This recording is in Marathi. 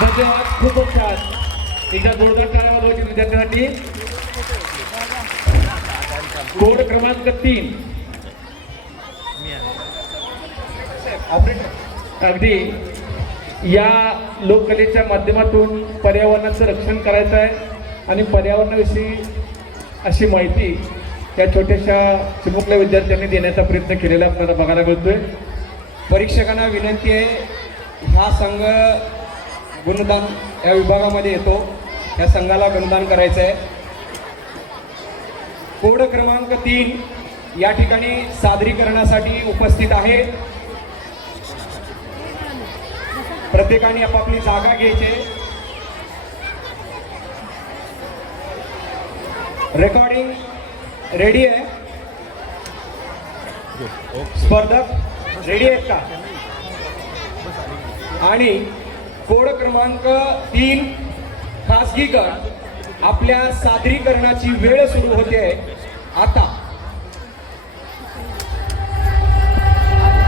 धन्यवाद, खूपच छान. एकदा जोरदार टाळ्या वाजवायच्या विद्यार्थ्यांसाठी. कोड क्रमांक 3. अगदी या लोककलेच्या माध्यमातून पर्यावरणाचं रक्षण करायचं आहे आणि पर्यावरणाविषयी अशी माहिती या छोट्याशा चिमुकल्या विद्यार्थ्यांनी देण्याचा प्रयत्न केलेला आपल्याला बघायला मिळतोय. परीक्षकांना विनंती आहे, हा संघ गुणदान या विभागामध्ये येतो, या संघाला गुणदान करायचं आहे. कोड क्रमांक 3 या ठिकाणी सादरीकरणासाठी उपस्थित आहे. प्रत्येकाने आपापली जागा घ्यायची. रेकॉर्डिंग रेडी आहे. स्पर्धक रेडी आहेत का? आणि कोड क्रमांक 3 खासगी गट आपल्या सादरीकरणाची वेळ सुरू होते आता.